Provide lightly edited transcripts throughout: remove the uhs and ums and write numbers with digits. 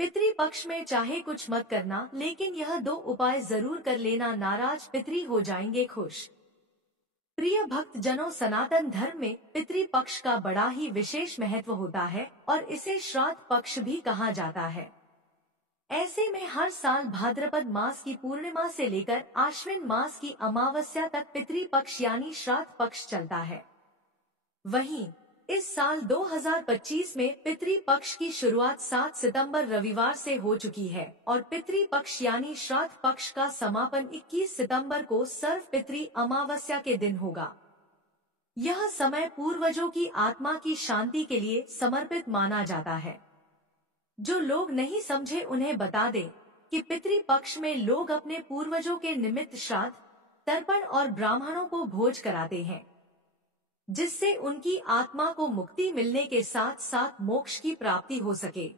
पितृपक्ष में चाहे कुछ मत करना, लेकिन यह 2 उपाय जरूर कर लेना, नाराज पितृ हो जाएंगे खुश। प्रिय भक्त जनों, सनातन धर्म में पितृपक्ष का बड़ा ही विशेष महत्व होता है और इसे श्राद्ध पक्ष भी कहा जाता है। ऐसे में हर साल भाद्रपद मास की पूर्णिमा से लेकर आश्विन मास की अमावस्या तक पितृपक्ष यानी श्राद्ध पक्ष चलता है। वहीं इस साल 2025 में पितृपक्ष की शुरुआत 7 सितंबर रविवार से हो चुकी है और पितृपक्ष यानी श्राद्ध पक्ष का समापन 21 सितंबर को सर्व पितृ अमावस्या के दिन होगा। यह समय पूर्वजों की आत्मा की शांति के लिए समर्पित माना जाता है। जो लोग नहीं समझे उन्हें बता दें कि पितृपक्ष में लोग अपने पूर्वजों के निमित्त श्राद्ध, तर्पण और ब्राह्मणों को भोज कराते हैं, जिससे उनकी आत्मा को मुक्ति मिलने के साथ साथ मोक्ष की प्राप्ति हो सके।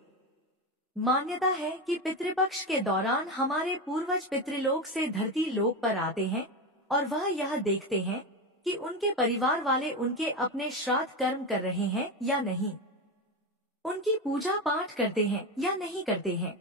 मान्यता है कि पितृपक्ष के दौरान हमारे पूर्वज पितृलोक से धरती लोक पर आते हैं और वह यह देखते हैं कि उनके परिवार वाले उनके अपने श्राद्ध कर्म कर रहे हैं या नहीं, उनकी पूजा पाठ करते हैं या नहीं करते हैं।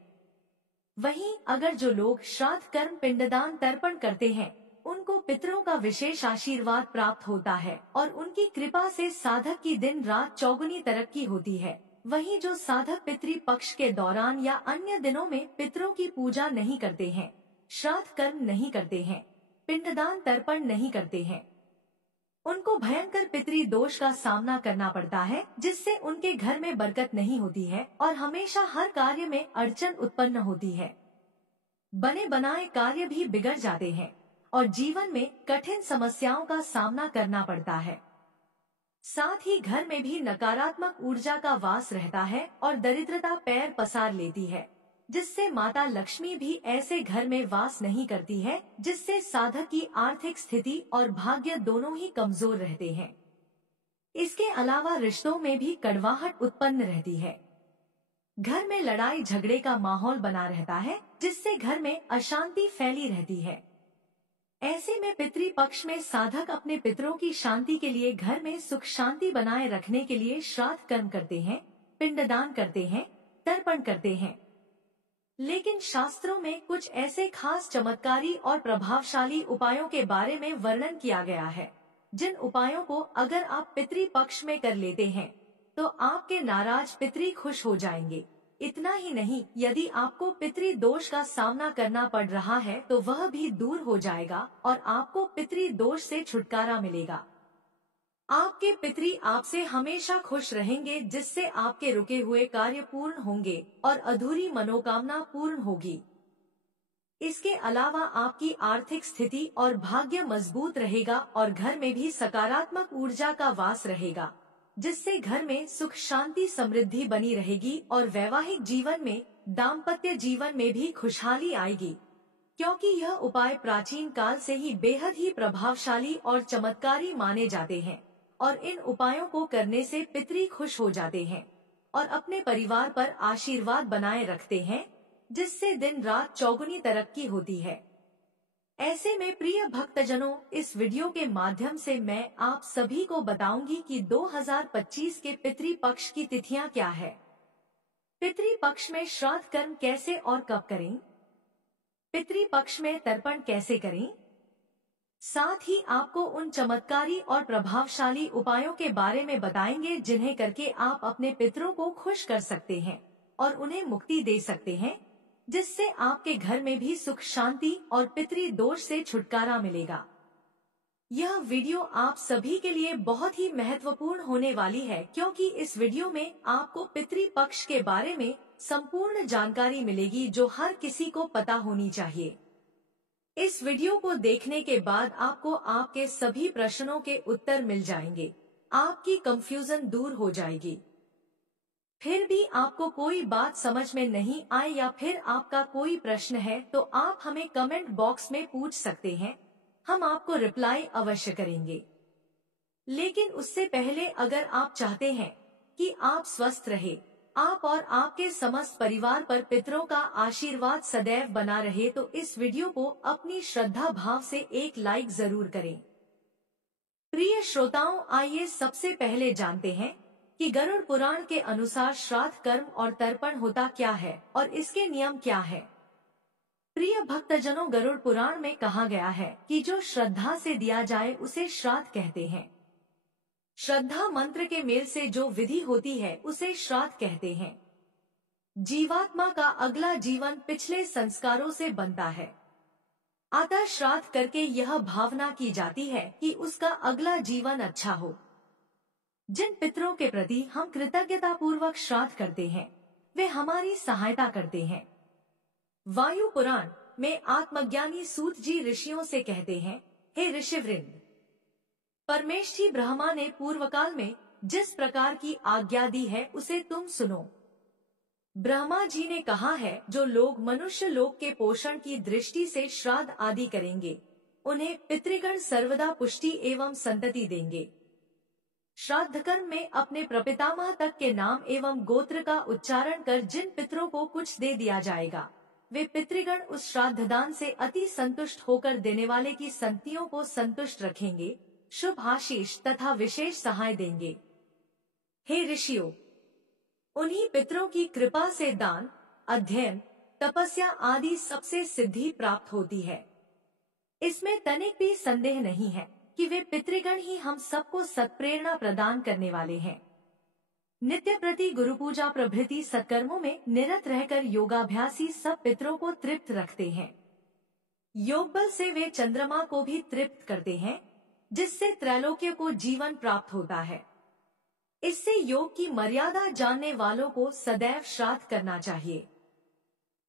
वहीं अगर जो लोग श्राद्ध कर्म, पिंडदान, तर्पण करते हैं, उनको पितरों का विशेष आशीर्वाद प्राप्त होता है और उनकी कृपा से साधक की दिन रात चौगुनी तरक्की होती है। वहीं जो साधक पितृपक्ष के दौरान या अन्य दिनों में पितरों की पूजा नहीं करते हैं, श्राद्ध कर्म नहीं करते हैं, पिंडदान तर्पण नहीं करते हैं, उनको भयंकर पितृ दोष का सामना करना पड़ता है, जिससे उनके घर में बरकत नहीं होती है और हमेशा हर कार्य में अड़चन उत्पन्न होती है। बने बनाए कार्य भी बिगड़ जाते हैं और जीवन में कठिन समस्याओं का सामना करना पड़ता है। साथ ही घर में भी नकारात्मक ऊर्जा का वास रहता है और दरिद्रता पैर पसार लेती है, जिससे माता लक्ष्मी भी ऐसे घर में वास नहीं करती है, जिससे साधक की आर्थिक स्थिति और भाग्य दोनों ही कमजोर रहते हैं। इसके अलावा रिश्तों में भी कड़वाहट उत्पन्न रहती है। घर में लड़ाई झगड़े का माहौल बना रहता है, जिससे घर में अशांति फैली रहती है। ऐसे में पितृपक्ष में साधक अपने पितरों की शांति के लिए घर में सुख शांति बनाए रखने के लिए श्राद्ध कर्म करते हैं, पिंडदान करते हैं, तर्पण करते हैं। लेकिन शास्त्रों में कुछ ऐसे खास चमत्कारी और प्रभावशाली उपायों के बारे में वर्णन किया गया है, जिन उपायों को अगर आप पितृपक्ष में कर लेते हैं तो आपके नाराज पितृ खुश हो जाएंगे। इतना ही नहीं, यदि आपको पितृ दोष का सामना करना पड़ रहा है तो वह भी दूर हो जाएगा और आपको पितृ दोष से छुटकारा मिलेगा। आपके पितृ आपसे हमेशा खुश रहेंगे, जिससे आपके रुके हुए कार्य पूर्ण होंगे और अधूरी मनोकामना पूर्ण होगी। इसके अलावा आपकी आर्थिक स्थिति और भाग्य मजबूत रहेगा और घर में भी सकारात्मक ऊर्जा का वास रहेगा, जिससे घर में सुख शांति समृद्धि बनी रहेगी और वैवाहिक जीवन में, दाम्पत्य जीवन में भी खुशहाली आएगी। क्योंकि यह उपाय प्राचीन काल से ही बेहद ही प्रभावशाली और चमत्कारी माने जाते हैं और इन उपायों को करने से पितृ खुश हो जाते हैं और अपने परिवार पर आशीर्वाद बनाए रखते हैं, जिससे दिन रात चौगुनी तरक्की होती है। ऐसे में प्रिय भक्तजनों, इस वीडियो के माध्यम से मैं आप सभी को बताऊंगी कि 2025 के पितृपक्ष की तिथियां क्या है, पितृपक्ष में श्राद्ध कर्म कैसे और कब करें, पितृपक्ष में तर्पण कैसे करें। साथ ही आपको उन चमत्कारी और प्रभावशाली उपायों के बारे में बताएंगे जिन्हें करके आप अपने पितरों को खुश कर सकते हैं और उन्हें मुक्ति दे सकते हैं, जिससे आपके घर में भी सुख शांति और पितृ दोष से छुटकारा मिलेगा। यह वीडियो आप सभी के लिए बहुत ही महत्वपूर्ण होने वाली है, क्योंकि इस वीडियो में आपको पितृपक्ष के बारे में संपूर्ण जानकारी मिलेगी जो हर किसी को पता होनी चाहिए। इस वीडियो को देखने के बाद आपको आपके सभी प्रश्नों के उत्तर मिल जाएंगे, आपकी कंफ्यूजन दूर हो जाएगी। फिर भी आपको कोई बात समझ में नहीं आए या फिर आपका कोई प्रश्न है तो आप हमें कमेंट बॉक्स में पूछ सकते हैं, हम आपको रिप्लाई अवश्य करेंगे। लेकिन उससे पहले अगर आप चाहते हैं कि आप स्वस्थ रहे, आप और आपके समस्त परिवार पर पितरों का आशीर्वाद सदैव बना रहे, तो इस वीडियो को अपनी श्रद्धा भाव से एक लाइक जरूर करें। प्रिय श्रोताओं, आइए सबसे पहले जानते हैं कि गरुड़ पुराण के अनुसार श्राद्ध कर्म और तर्पण होता क्या है और इसके नियम क्या है। प्रिय भक्तजनों, गरुड़ पुराण में कहा गया है कि जो श्रद्धा से दिया जाए उसे श्राद्ध कहते हैं। श्रद्धा मंत्र के मेल से जो विधि होती है उसे श्राद्ध कहते हैं। जीवात्मा का अगला जीवन पिछले संस्कारों से बनता है, अतः श्राद्ध करके यह भावना की जाती है कि उसका अगला जीवन अच्छा हो। जिन पितरों के प्रति हम कृतज्ञता पूर्वक श्राद्ध करते हैं वे हमारी सहायता करते हैं। वायु पुराण में आत्मज्ञानी सूत जी ऋषियों से कहते हैं, हे ऋषिवृंद, परमेष्ठी ब्रह्मा ने पूर्व काल में जिस प्रकार की आज्ञा दी है उसे तुम सुनो। ब्रह्मा जी ने कहा है, जो लोग मनुष्य लोक के पोषण की दृष्टि से श्राद्ध आदि करेंगे उन्हें पितृगण सर्वदा पुष्टि एवं संतति देंगे। श्राद्ध कर्म में अपने प्रपितामह तक के नाम एवं गोत्र का उच्चारण कर जिन पितरों को कुछ दे दिया जाएगा वे पितृगण उस श्राद्ध दान से अति संतुष्ट होकर देने वाले की संततियों को संतुष्ट रखेंगे, शुभ आशीष तथा विशेष सहाय देंगे। हे ऋषियों, उन्हीं पितरों की कृपा से दान, अध्ययन, तपस्या आदि सबसे सिद्धि प्राप्त होती है। इसमें तनिक भी संदेह नहीं है कि वे पितृगण ही हम सबको सत्प्रेरणा प्रदान करने वाले हैं। नित्य प्रति गुरु पूजा प्रभृति सत्कर्मों में निरत रहकर योगाभ्यासी सब पितरों को तृप्त रखते हैं। योग बल से वे चंद्रमा को भी तृप्त करते हैं, जिससे त्रैलोक्य को जीवन प्राप्त होता है। इससे योग की मर्यादा जानने वालों को सदैव श्राद्ध करना चाहिए।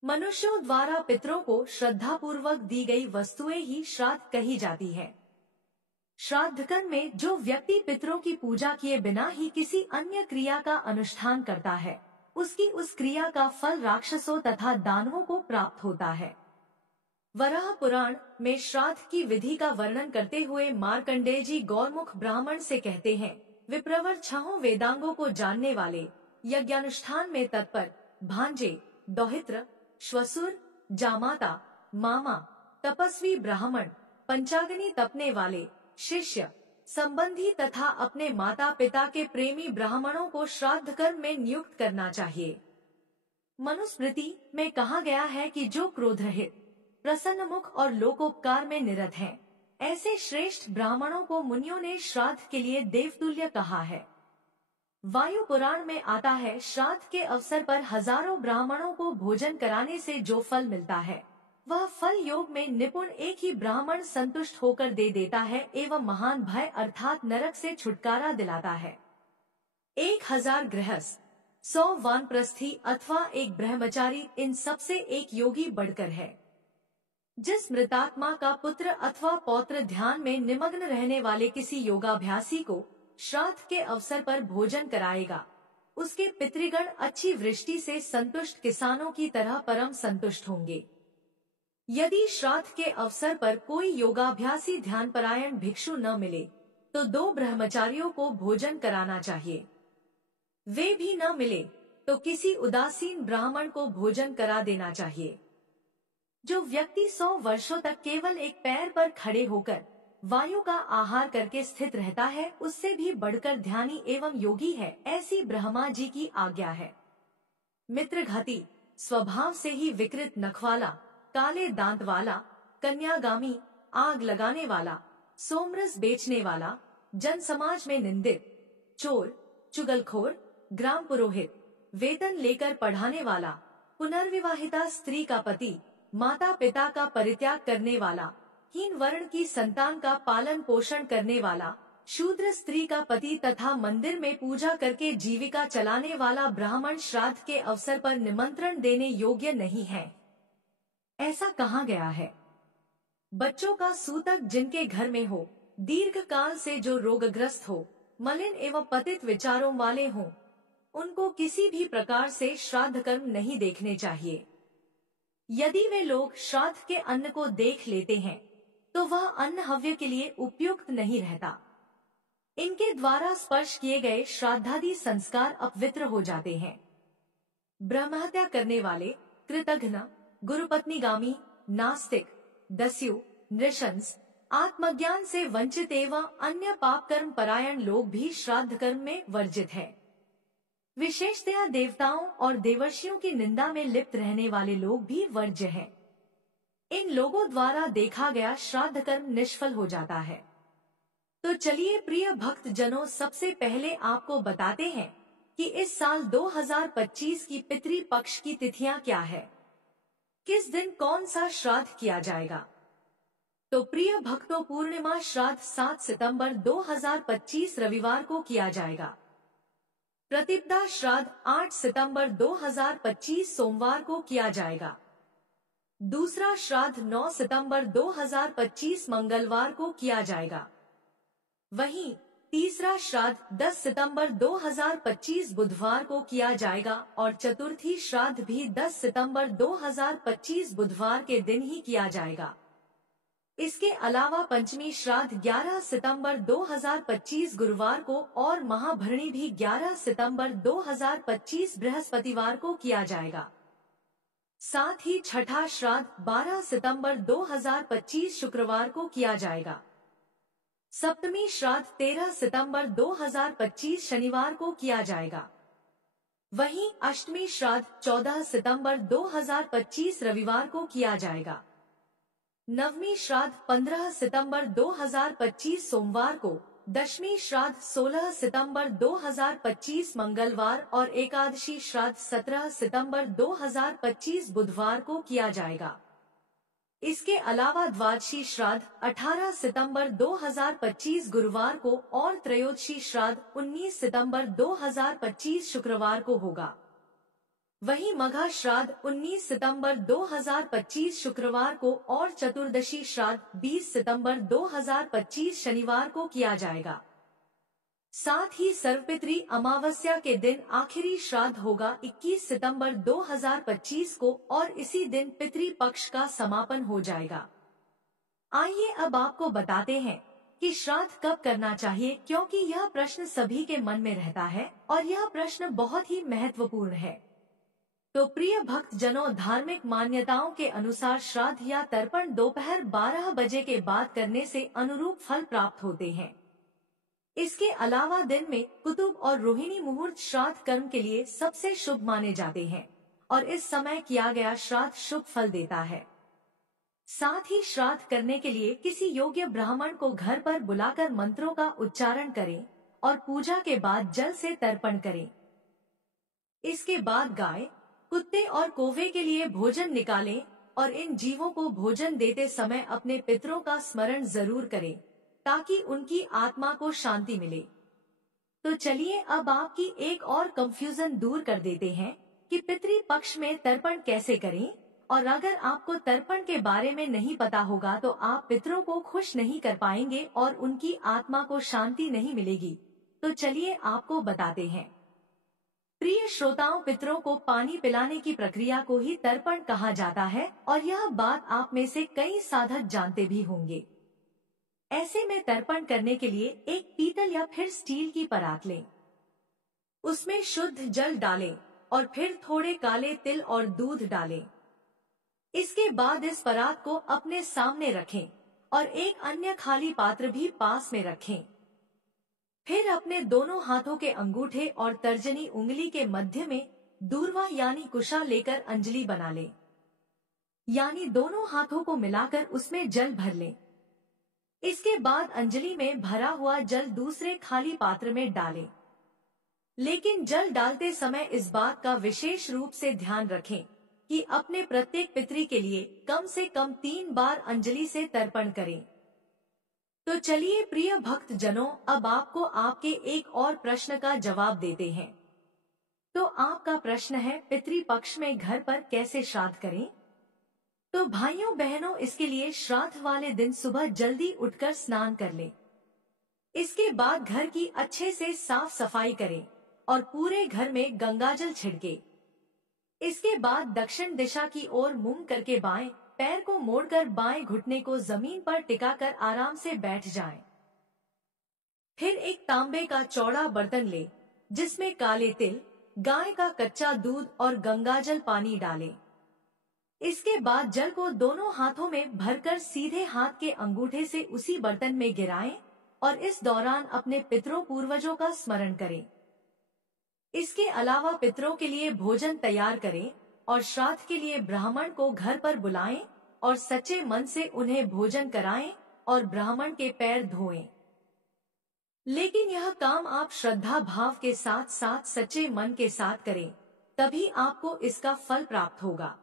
मनुष्यों द्वारा पितरों को श्रद्धापूर्वक दी गई वस्तुएं ही श्राद्ध कही जाती है। श्राद्ध कर्म में जो व्यक्ति पितरों की पूजा किए बिना ही किसी अन्य क्रिया का अनुष्ठान करता है उसकी उस क्रिया का फल राक्षसों तथा दानवों को प्राप्त होता है। वराह पुराण में श्राद्ध की विधि का वर्णन करते हुए मार्कंडेय जी गौरमुख ब्राह्मण से कहते हैं, विप्रवर छहों वेदांगों को जानने वाले, यज्ञानुष्ठान में तत्पर, भांजे, दौहित्र, श्वसुर, जामाता, मामा, तपस्वी ब्राह्मण, पंचाग्नि तपने वाले, शिष्य, संबंधी तथा अपने माता पिता के प्रेमी ब्राह्मणों को श्राद्ध कर्म में नियुक्त करना चाहिए। मनुस्मृति में कहा गया है कि जो क्रोध रहित, प्रसन्न मुख और लोकोपकार में निरत हैं, ऐसे श्रेष्ठ ब्राह्मणों को मुनियों ने श्राद्ध के लिए देवतुल्य कहा है। वायु पुराण में आता है, श्राद्ध के अवसर पर हजारों ब्राह्मणों को भोजन कराने से जो फल मिलता है वह फल योग में निपुण एक ही ब्राह्मण संतुष्ट होकर दे देता है एवं महान भय अर्थात नरक से छुटकारा दिलाता है। 1000 गृहस्थ, 100 वानप्रस्थी अथवा एक ब्रह्मचारी, इन सबसे एक योगी बढ़कर है। जिस मृतात्मा का पुत्र अथवा पौत्र ध्यान में निमग्न रहने वाले किसी योगाभ्यासी को श्राद्ध के अवसर पर भोजन कराएगा उसके पितृगण अच्छी वृष्टि से संतुष्ट किसानों की तरह परम संतुष्ट होंगे। यदि श्राद्ध के अवसर पर कोई योगाभ्यासी ध्यानपरायण भिक्षु न मिले तो 2 ब्रह्मचारियों को भोजन कराना चाहिए। वे भी न मिले तो किसी उदासीन ब्राह्मण को भोजन करा देना चाहिए। जो व्यक्ति 100 वर्षों तक केवल एक पैर पर खड़े होकर वायु का आहार करके स्थित रहता है उससे भी बढ़कर ध्यानी एवं योगी है, ऐसी ब्रह्मा जी की आज्ञा है। मित्रघाती, स्वभाव से ही विकृत नखवाला, काले दांत वाला, कन्यागामी, आग लगाने वाला, सोमरस बेचने वाला, जन समाज में निंदित, चोर, चुगलखोर, ग्राम पुरोहित, वेतन लेकर पढ़ाने वाला, पुनर्विवाहिता स्त्री का पति, माता पिता का परित्याग करने वाला, हीन वर्ण की संतान का पालन पोषण करने वाला, शूद्र स्त्री का पति तथा मंदिर में पूजा करके जीविका चलाने वाला ब्राह्मण श्राद्ध के अवसर पर निमंत्रण देने योग्य नहीं है। ऐसा कहा गया है। बच्चों का सूतक जिनके घर में हो, दीर्घ काल से जो रोगग्रस्त हो, मलिन एवं पतित विचारों वाले हों, उनको किसी भी प्रकार से श्राद्ध कर्म नहीं देखने चाहिए। यदि वे लोग श्राद्ध के अन्न को देख लेते हैं तो वह अन्न हव्य के लिए उपयुक्त नहीं रहता। इनके द्वारा स्पर्श किए गए श्राद्धादि संस्कार अपवित्र हो जाते हैं। ब्रह्महत्या करने वाले, कृतघ्न, गुरुपत्नीगामी, नास्तिक, दस्यु, नृशंस, आत्मज्ञान से वंचित एवं अन्य पाप कर्म परायण लोग भी श्राद्ध कर्म में वर्जित है। विशेषतया देवताओं और देवर्षियों की निंदा में लिप्त रहने वाले लोग भी वर्ज्य हैं। इन लोगों द्वारा देखा गया श्राद्ध कर्म निष्फल हो जाता है। तो चलिए प्रिय भक्त जनों, सबसे पहले आपको बताते हैं कि इस साल 2025 की पितृ पक्ष की तिथियां क्या है, किस दिन कौन सा श्राद्ध किया जाएगा। तो प्रिय भक्तों, पूर्णिमा श्राद्ध 7 सितंबर 2025 रविवार को किया जाएगा। प्रतिपदा श्राद्ध 8 सितंबर 2025 सोमवार को किया जाएगा। दूसरा श्राद्ध 9 सितंबर 2025 मंगलवार को किया जाएगा। वहीं तीसरा श्राद्ध 10 सितंबर 2025 बुधवार को किया जाएगा और चतुर्थी श्राद्ध भी 10 सितंबर 2025 बुधवार के दिन ही किया जाएगा। इसके अलावा पंचमी श्राद्ध 11 सितंबर 2025 गुरुवार को और महाभरणी भी 11 सितंबर 2025 बृहस्पतिवार को किया जाएगा। साथ ही छठा श्राद्ध 12 सितंबर 2025 शुक्रवार को किया जाएगा। सप्तमी श्राद्ध 13 सितंबर 2025 शनिवार को किया जाएगा। वहीं अष्टमी श्राद्ध 14 सितंबर 2025 रविवार को किया जाएगा। नवमी श्राद्ध 15 सितंबर 2025 सोमवार को, दशमी श्राद्ध 16 सितंबर 2025 मंगलवार और एकादशी श्राद्ध 17 सितंबर 2025 बुधवार को किया जाएगा। इसके अलावा द्वादशी श्राद्ध 18 सितंबर 2025 गुरुवार को और त्रयोदशी श्राद्ध 19 सितंबर 2025 शुक्रवार को होगा। वहीं मघा श्राद्ध 19 सितंबर 2025 शुक्रवार को और चतुर्दशी श्राद्ध 20 सितंबर 2025 शनिवार को किया जाएगा। साथ ही सर्वपितृ अमावस्या के दिन आखिरी श्राद्ध होगा 21 सितंबर 2025 को और इसी दिन पितृ पक्ष का समापन हो जाएगा। आइए अब आपको बताते हैं कि श्राद्ध कब करना चाहिए, क्योंकि यह प्रश्न सभी के मन में रहता है और यह प्रश्न बहुत ही महत्वपूर्ण है। तो प्रिय भक्त जनों, धार्मिक मान्यताओं के अनुसार श्राद्ध या तर्पण दोपहर 12 बजे के बाद करने से अनुरूप फल प्राप्त होते हैं। इसके अलावा दिन में कुतुब और रोहिणी मुहूर्त श्राद्ध कर्म के लिए सबसे शुभ माने जाते हैं और इस समय किया गया श्राद्ध शुभ फल देता है। साथ ही श्राद्ध करने के लिए किसी योग्य ब्राह्मण को घर पर बुलाकर मंत्रों का उच्चारण करें और पूजा के बाद जल से तर्पण करें। इसके बाद गाय, कुत्ते और कौवे के लिए भोजन निकालें और इन जीवों को भोजन देते समय अपने पितरों का स्मरण जरूर करें ताकि उनकी आत्मा को शांति मिले। तो चलिए अब आपकी एक और कंफ्यूजन दूर कर देते हैं कि पितृ पक्ष में तर्पण कैसे करें, और अगर आपको तर्पण के बारे में नहीं पता होगा तो आप पितरों को खुश नहीं कर पाएंगे और उनकी आत्मा को शांति नहीं मिलेगी। तो चलिए आपको बताते हैं। प्रिय श्रोताओं, पितरों को पानी पिलाने की प्रक्रिया को ही तर्पण कहा जाता है और यह बात आप में से कई साधक जानते भी होंगे। ऐसे में तर्पण करने के लिए एक पीतल या फिर स्टील की परात लें, उसमें शुद्ध जल डालें और फिर थोड़े काले तिल और दूध डालें। इसके बाद इस परात को अपने सामने रखें और एक अन्य खाली पात्र भी पास में रखें। फिर अपने दोनों हाथों के अंगूठे और तर्जनी उंगली के मध्य में दूर्वा यानी कुशा लेकर अंजलि बना लें, यानी दोनों हाथों को मिलाकर उसमें जल भर लें। इसके बाद अंजलि में भरा हुआ जल दूसरे खाली पात्र में डालें, लेकिन जल डालते समय इस बात का विशेष रूप से ध्यान रखें कि अपने प्रत्येक पितृ के लिए कम से कम 3 बार अंजलि से तर्पण करें। तो चलिए प्रिय भक्त जनों, अब आपको आपके एक और प्रश्न का जवाब देते हैं। तो आपका प्रश्न है, पितृ पक्ष में घर पर कैसे श्राद्ध करें? तो भाइयों बहनों, इसके लिए श्राद्ध वाले दिन सुबह जल्दी उठकर स्नान कर लें। इसके बाद घर की अच्छे से साफ सफाई करें और पूरे घर में गंगाजल छिड़के। इसके बाद दक्षिण दिशा की ओर मुंह करके बाएं पैर को मोड़कर बाएं घुटने को जमीन पर टिकाकर आराम से बैठ जाएं। फिर एक तांबे का चौड़ा बर्तन ले, जिसमें काले तिल, गाय का कच्चा दूध और गंगाजल पानी डालें। इसके बाद जल को दोनों हाथों में भरकर सीधे हाथ के अंगूठे से उसी बर्तन में गिराएं और इस दौरान अपने पितरों पूर्वजों का स्मरण करें। इसके अलावा पितरों के लिए भोजन तैयार करें और श्राद्ध के लिए ब्राह्मण को घर पर बुलाएं और सच्चे मन से उन्हें भोजन कराएं और ब्राह्मण के पैर धोएं। लेकिन यह काम आप श्रद्धा भाव के साथ साथ सच्चे मन के साथ करें, तभी आपको इसका फल प्राप्त होगा।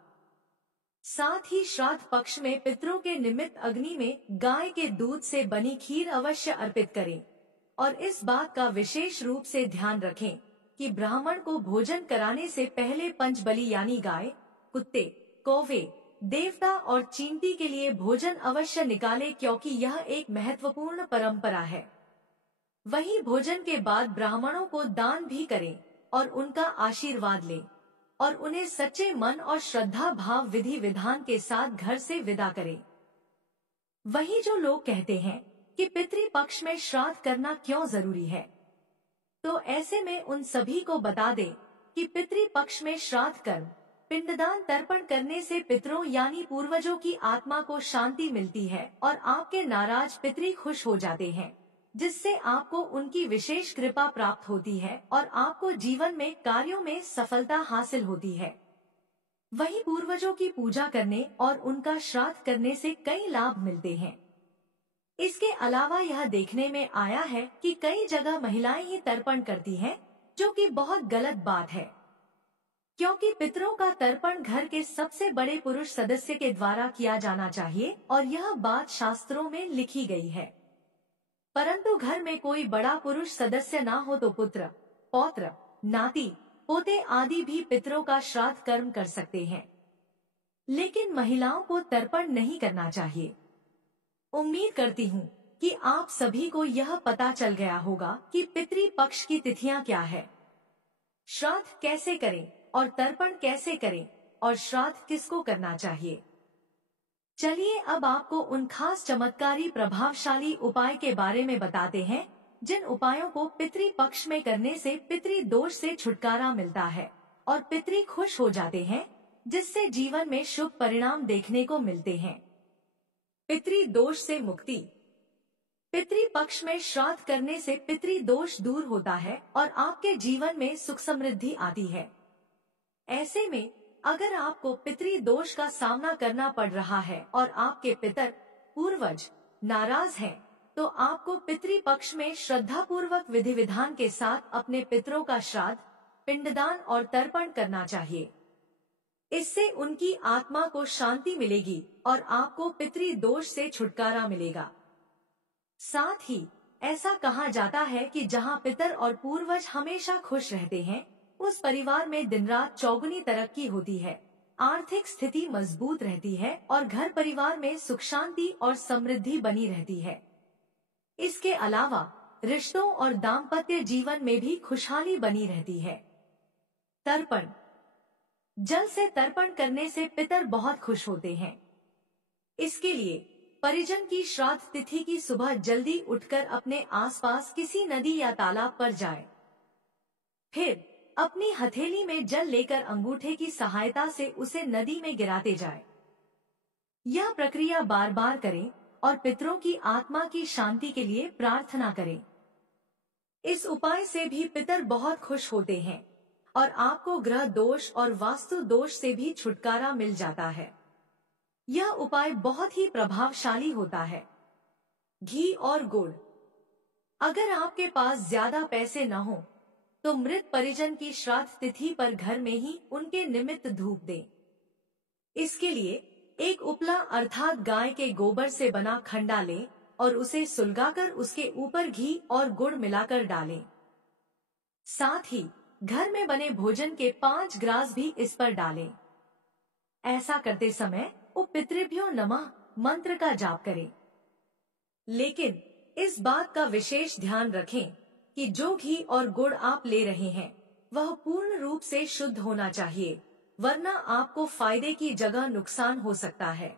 साथ ही श्राद्ध पक्ष में पितरों के निमित्त अग्नि में गाय के दूध से बनी खीर अवश्य अर्पित करें और इस बात का विशेष रूप से ध्यान रखें कि ब्राह्मण को भोजन कराने से पहले पंचबलि यानी गाय, कुत्ते, कौवे, देवता और चींटी के लिए भोजन अवश्य निकालें, क्योंकि यह एक महत्वपूर्ण परंपरा है। वहीं भोजन के बाद ब्राह्मणों को दान भी करें और उनका आशीर्वाद लें और उन्हें सच्चे मन और श्रद्धा भाव विधि विधान के साथ घर से विदा करें। वहीं जो लोग कहते हैं कि पितृपक्ष में श्राद्ध करना क्यों जरूरी है, तो ऐसे में उन सभी को बता दें कि पितृपक्ष में श्राद्ध कर्म, पिंडदान तर्पण करने से पितरों यानी पूर्वजों की आत्मा को शांति मिलती है और आपके नाराज पितृ खुश हो जाते हैं, जिससे आपको उनकी विशेष कृपा प्राप्त होती है और आपको जीवन में कार्यों में सफलता हासिल होती है। वहीं पूर्वजों की पूजा करने और उनका श्राद्ध करने से कई लाभ मिलते हैं। इसके अलावा यह देखने में आया है कि कई जगह महिलाएं ही तर्पण करती हैं, जो कि बहुत गलत बात है, क्योंकि पितरों का तर्पण घर के सबसे बड़े पुरुष सदस्य के द्वारा किया जाना चाहिए और यह बात शास्त्रों में लिखी गई है। परंतु घर में कोई बड़ा पुरुष सदस्य ना हो तो पुत्र, पौत्र, नाती, पोते आदि भी पितरों का श्राद्ध कर्म कर सकते हैं, लेकिन महिलाओं को तर्पण नहीं करना चाहिए। उम्मीद करती हूँ कि आप सभी को यह पता चल गया होगा कि पितृपक्ष की तिथियां क्या है, श्राद्ध कैसे करें और तर्पण कैसे करें और श्राद्ध किसको करना चाहिए। चलिए अब आपको उन खास चमत्कारी प्रभावशाली उपाय के बारे में बताते हैं, जिन उपायों को पितृपक्ष में करने से पितृदोष से छुटकारा मिलता है और पितृ खुश हो जाते हैं, जिससे जीवन में शुभ परिणाम देखने को मिलते हैं। पितृदोष से मुक्ति। पितृपक्ष में श्राद्ध करने से पितृदोष दूर होता है और आपके जीवन में सुख समृद्धि आती है। ऐसे में अगर आपको पितृदोष का सामना करना पड़ रहा है और आपके पितर, पूर्वज नाराज हैं, तो आपको पितृपक्ष में श्रद्धा पूर्वक विधि विधान के साथ अपने पितरों का श्राद्ध, पिंडदान और तर्पण करना चाहिए। इससे उनकी आत्मा को शांति मिलेगी और आपको पितृदोष से छुटकारा मिलेगा। साथ ही ऐसा कहा जाता है कि जहां पितर और पूर्वज हमेशा खुश रहते हैं, उस परिवार में दिन रात चौगुनी तरक्की होती है, आर्थिक स्थिति मजबूत रहती है और घर परिवार में सुख शांति और समृद्धि बनी रहती है। इसके अलावा रिश्तों और दाम्पत्य जीवन में भी खुशहाली बनी रहती है। तर्पण। जल से तर्पण करने से पितर बहुत खुश होते हैं। इसके लिए परिजन की श्राद्ध तिथि की सुबह जल्दी उठकर अपने आसपास किसी नदी या तालाब पर जाए, फिर अपनी हथेली में जल लेकर अंगूठे की सहायता से उसे नदी में गिराते जाए। यह प्रक्रिया बार बार करें और पितरों की आत्मा की शांति के लिए प्रार्थना करें। इस उपाय से भी पितर बहुत खुश होते हैं और आपको ग्रह दोष और वास्तु दोष से भी छुटकारा मिल जाता है। यह उपाय बहुत ही प्रभावशाली होता है। घी और गुड़। अगर आपके पास ज्यादा पैसे न हो तो मृत परिजन की श्राद्ध तिथि पर घर में ही उनके निमित्त धूप दें। इसके लिए एक उपला अर्थात गाय के गोबर से बना खंडा लें और उसे सुलगाकर उसके ऊपर घी और गुड़ मिलाकर डालें। साथ ही घर में बने भोजन के 5 ग्रास भी इस पर डालें। ऐसा करते समय ओ पितृभ्यो नमः मंत्र का जाप करें। लेकिन इस बात का विशेष ध्यान रखें कि जो घी और गुड़ आप ले रहे हैं वह पूर्ण रूप से शुद्ध होना चाहिए, वरना आपको फायदे की जगह नुकसान हो सकता है।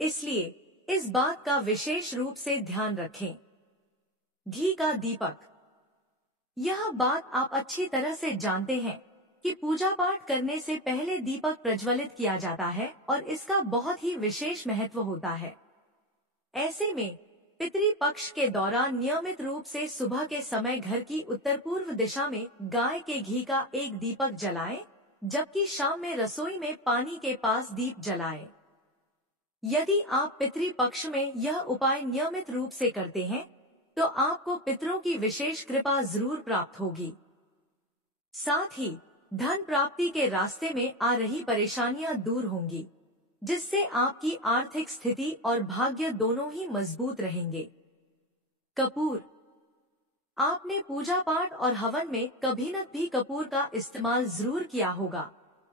इसलिए इस बात का विशेष रूप से ध्यान रखें। घी का दीपक। यह बात आप अच्छी तरह से जानते हैं कि पूजा पाठ करने से पहले दीपक प्रज्वलित किया जाता है और इसका बहुत ही विशेष महत्व होता है। ऐसे में पितृ पक्ष के दौरान नियमित रूप से सुबह के समय घर की उत्तर पूर्व दिशा में गाय के घी का एक दीपक जलाएं, जबकि शाम में रसोई में पानी के पास दीप जलाएं। यदि आप पितृ पक्ष में यह उपाय नियमित रूप से करते हैं, तो आपको पितरों की विशेष कृपा जरूर प्राप्त होगी। साथ ही धन प्राप्ति के रास्ते में आ रही परेशानियां दूर होंगी, जिससे आपकी आर्थिक स्थिति और भाग्य दोनों ही मजबूत रहेंगे। कपूर। आपने पूजा पाठ और हवन में कभी न भी कपूर का इस्तेमाल जरूर किया होगा,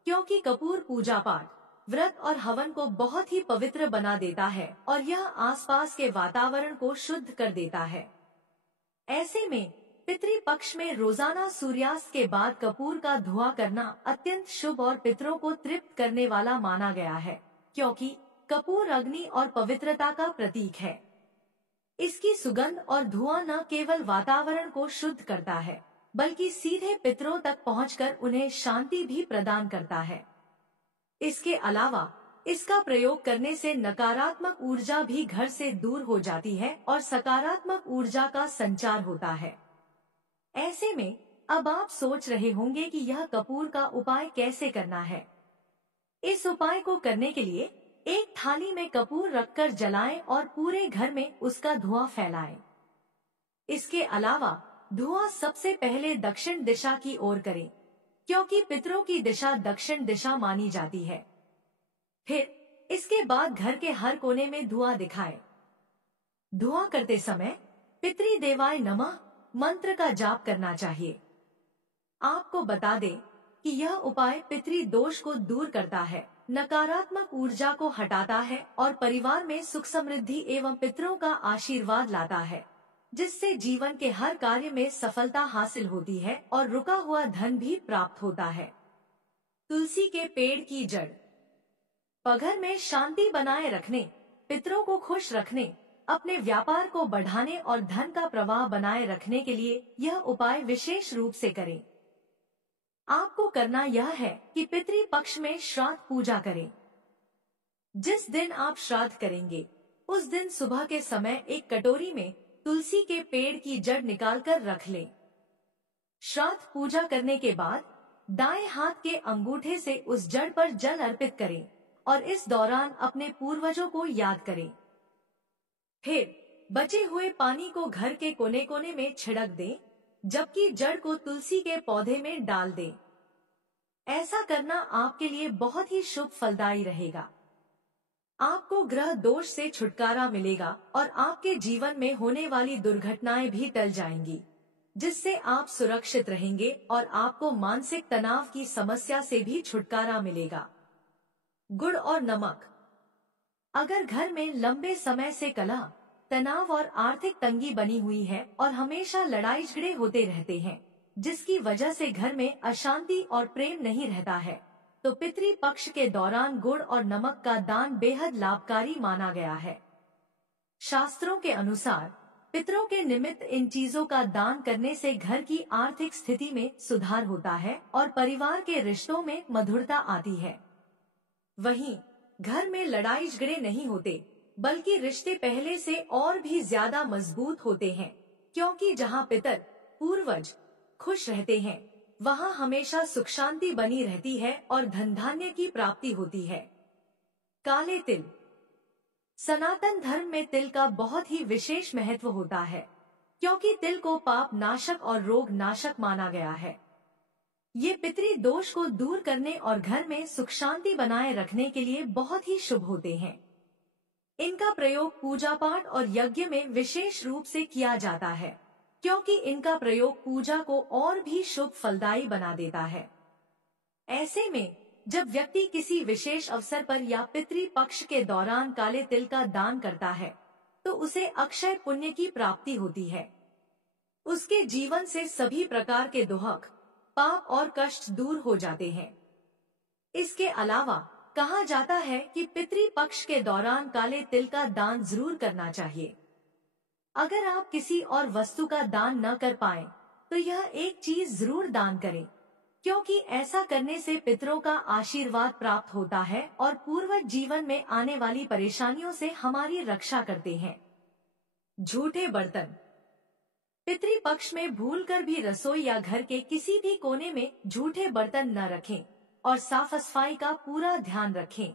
क्योंकि कपूर पूजा पाठ, व्रत और हवन को बहुत ही पवित्र बना देता है और यह आसपास के वातावरण को शुद्ध कर देता है। ऐसे में पितृ पक्ष में रोजाना सूर्यास्त के बाद कपूर का धुआं करना अत्यंत शुभ और पितरों को तृप्त करने वाला माना गया है, क्योंकि कपूर अग्नि और पवित्रता का प्रतीक है। इसकी सुगंध और धुआं न केवल वातावरण को शुद्ध करता है, बल्कि सीधे पितरों तक पहुंचकर उन्हें शांति भी प्रदान करता है। इसके अलावा इसका प्रयोग करने से नकारात्मक ऊर्जा भी घर से दूर हो जाती है और सकारात्मक ऊर्जा का संचार होता है। ऐसे में अब आप सोच रहे होंगे कि यह कपूर का उपाय कैसे करना है। इस उपाय को करने के लिए एक थाली में कपूर रखकर जलाएं और पूरे घर में उसका धुआं फैलाएं। इसके अलावा धुआं सबसे पहले दक्षिण दिशा की ओर करें, क्योंकि पितरों की दिशा दक्षिण दिशा मानी जाती है। फिर इसके बाद घर के हर कोने में धुआं दिखाएं। धुआं करते समय पितृ देवाय नमः मंत्र का जाप करना चाहिए। आपको बता दें कि यह उपाय पितृ दोष को दूर करता है, नकारात्मक ऊर्जा को हटाता है और परिवार में सुख समृद्धि एवं पितरों का आशीर्वाद लाता है, जिससे जीवन के हर कार्य में सफलता हासिल होती है और रुका हुआ धन भी प्राप्त होता है। तुलसी के पेड़ की जड़। पघर में शांति बनाए रखने, पितरों को खुश रखने, अपने व्यापार को बढ़ाने और धन का प्रवाह बनाए रखने के लिए यह उपाय विशेष रूप से करें। आपको करना यह है कि पितृ पक्ष में श्राद्ध पूजा करें। जिस दिन आप श्राद्ध करेंगे, उस दिन सुबह के समय एक कटोरी में तुलसी के पेड़ की जड़ निकालकर रख लें। श्राद्ध पूजा करने के बाद दाएं हाथ के अंगूठे से उस जड़ पर जल अर्पित करें और इस दौरान अपने पूर्वजों को याद करें। फिर बचे हुए पानी को घर के कोने कोने में छिड़क दें, जबकि जड़ को तुलसी के पौधे में डाल दें। ऐसा करना आपके लिए बहुत ही शुभ फलदायी रहेगा। आपको ग्रह दोष से छुटकारा मिलेगा और आपके जीवन में होने वाली दुर्घटनाएं भी टल जाएंगी, जिससे आप सुरक्षित रहेंगे और आपको मानसिक तनाव की समस्या से भी छुटकारा मिलेगा। गुड़ और नमक। अगर घर में लंबे समय से कलह, तनाव और आर्थिक तंगी बनी हुई है और हमेशा लड़ाई झगड़े होते रहते हैं, जिसकी वजह से घर में अशांति और प्रेम नहीं रहता है, तो पितृ पक्ष के दौरान गुड़ और नमक का दान बेहद लाभकारी माना गया है। शास्त्रों के अनुसार पितरों के निमित्त इन चीजों का दान करने से घर की आर्थिक स्थिति में सुधार होता है और परिवार के रिश्तों में मधुरता आती है। वहीं घर में लड़ाई झगड़े नहीं होते, बल्कि रिश्ते पहले से और भी ज्यादा मजबूत होते हैं, क्योंकि जहां पितर पूर्वज खुश रहते हैं, वहां हमेशा सुख शांति बनी रहती है और धन धान्य की प्राप्ति होती है। काले तिल। सनातन धर्म में तिल का बहुत ही विशेष महत्व होता है, क्योंकि तिल को पाप नाशक और रोग नाशक माना गया है। ये पितृ दोष को दूर करने और घर में सुख शांति बनाए रखने के लिए बहुत ही शुभ होते हैं। इनका प्रयोग पूजा पाठ और यज्ञ में विशेष रूप से किया जाता है, क्योंकि इनका प्रयोग पूजा को और भी शुभ फलदायी बना देता है। ऐसे में जब व्यक्ति किसी विशेष अवसर पर या पितृ पक्ष के दौरान काले तिल का दान करता है, तो उसे अक्षय पुण्य की प्राप्ति होती है। उसके जीवन से सभी प्रकार के दुख, पाप और कष्ट दूर हो जाते हैं। इसके अलावा कहा जाता है कि पितृ पक्ष के दौरान काले तिल का दान जरूर करना चाहिए। अगर आप किसी और वस्तु का दान न कर पाएं, तो यह एक चीज जरूर दान करें, क्योंकि ऐसा करने से पितरों का आशीर्वाद प्राप्त होता है और पूर्वज जीवन में आने वाली परेशानियों से हमारी रक्षा करते हैं। झूठे बर्तन। पितृपक्ष में भूलकर भी रसोई या घर के किसी भी कोने में झूठे बर्तन न रखें और साफ सफाई का पूरा ध्यान रखें।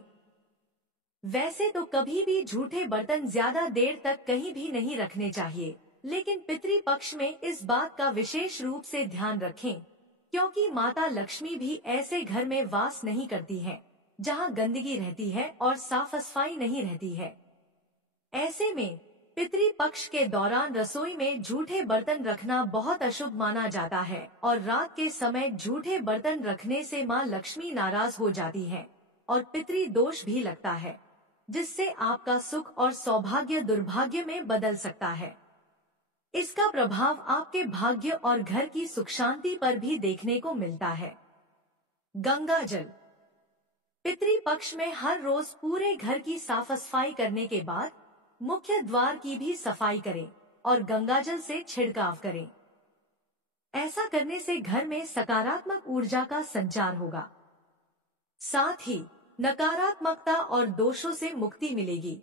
वैसे तो कभी भी झूठे बर्तन ज्यादा देर तक कहीं भी नहीं रखने चाहिए, लेकिन पितृपक्ष में इस बात का विशेष रूप से ध्यान रखें, क्योंकि माता लक्ष्मी भी ऐसे घर में वास नहीं करती है जहां गंदगी रहती है और साफ सफाई नहीं रहती है। ऐसे में पितृपक्ष के दौरान रसोई में झूठे बर्तन रखना बहुत अशुभ माना जाता है और रात के समय झूठे बर्तन रखने से माँ लक्ष्मी नाराज हो जाती है और पितृ दोष भी लगता है, जिससे आपका सुख और सौभाग्य दुर्भाग्य में बदल सकता है। इसका प्रभाव आपके भाग्य और घर की सुख शांति पर भी देखने को मिलता है। गंगा जल। पितृपक्ष में हर रोज पूरे घर की साफ सफाई करने के बाद मुख्य द्वार की भी सफाई करें और गंगाजल से छिड़काव करें। ऐसा करने से घर में सकारात्मक ऊर्जा का संचार होगा, साथ ही नकारात्मकता और दोषों से मुक्ति मिलेगी।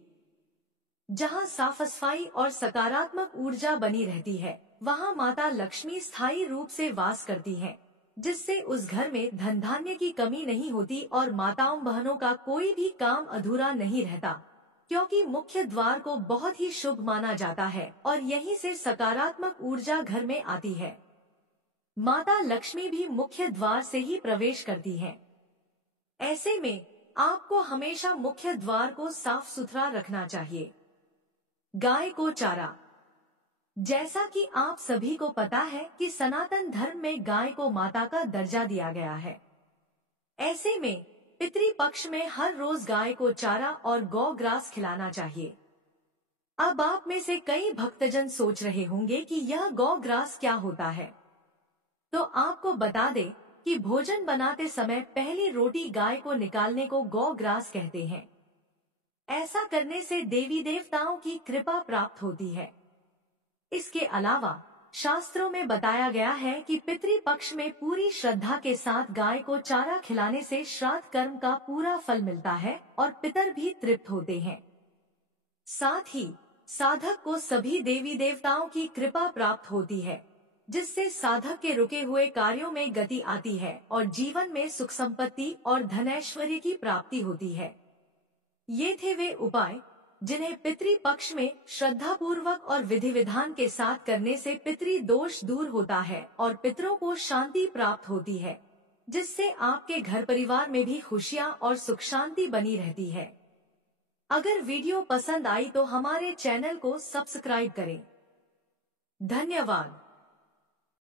जहां साफ सफाई और सकारात्मक ऊर्जा बनी रहती है, वहां माता लक्ष्मी स्थायी रूप से वास करती हैं, जिससे उस घर में धन धान्य की कमी नहीं होती और माताओं बहनों का कोई भी काम अधूरा नहीं रहता, क्योंकि मुख्य द्वार को बहुत ही शुभ माना जाता है और यहीं से सकारात्मक ऊर्जा घर में आती है। माता लक्ष्मी भी मुख्य द्वार से ही प्रवेश करती हैं। ऐसे में आपको हमेशा मुख्य द्वार को साफ सुथरा रखना चाहिए। गाय को चारा। जैसा कि आप सभी को पता है कि सनातन धर्म में गाय को माता का दर्जा दिया गया है। ऐसे में पितृपक्ष में हर रोज गाय को चारा और गौ ग्रास खिलाना चाहिए। अब आप में से कई भक्तजन सोच रहे होंगे कि यह गौ ग्रास क्या होता है, तो आपको बता दें कि भोजन बनाते समय पहली रोटी गाय को निकालने को गौ ग्रास कहते हैं। ऐसा करने से देवी देवताओं की कृपा प्राप्त होती है। इसके अलावा शास्त्रों में बताया गया है कि पितृपक्ष में पूरी श्रद्धा के साथ गाय को चारा खिलाने से श्राद्ध कर्म का पूरा फल मिलता है और पितर भी तृप्त होते हैं। साथ ही साधक को सभी देवी देवताओं की कृपा प्राप्त होती है, जिससे साधक के रुके हुए कार्यों में गति आती है और जीवन में सुख संपत्ति और धनैश्वर्य की प्राप्ति होती है। ये थे वे उपाय जिन्हें पितृपक्ष में श्रद्धा पूर्वक और विधि विधान के साथ करने से पितृ दोष दूर होता है और पितरों को शांति प्राप्त होती है, जिससे आपके घर परिवार में भी खुशियां और सुख शांति बनी रहती है। अगर वीडियो पसंद आई तो हमारे चैनल को सब्सक्राइब करें। धन्यवाद।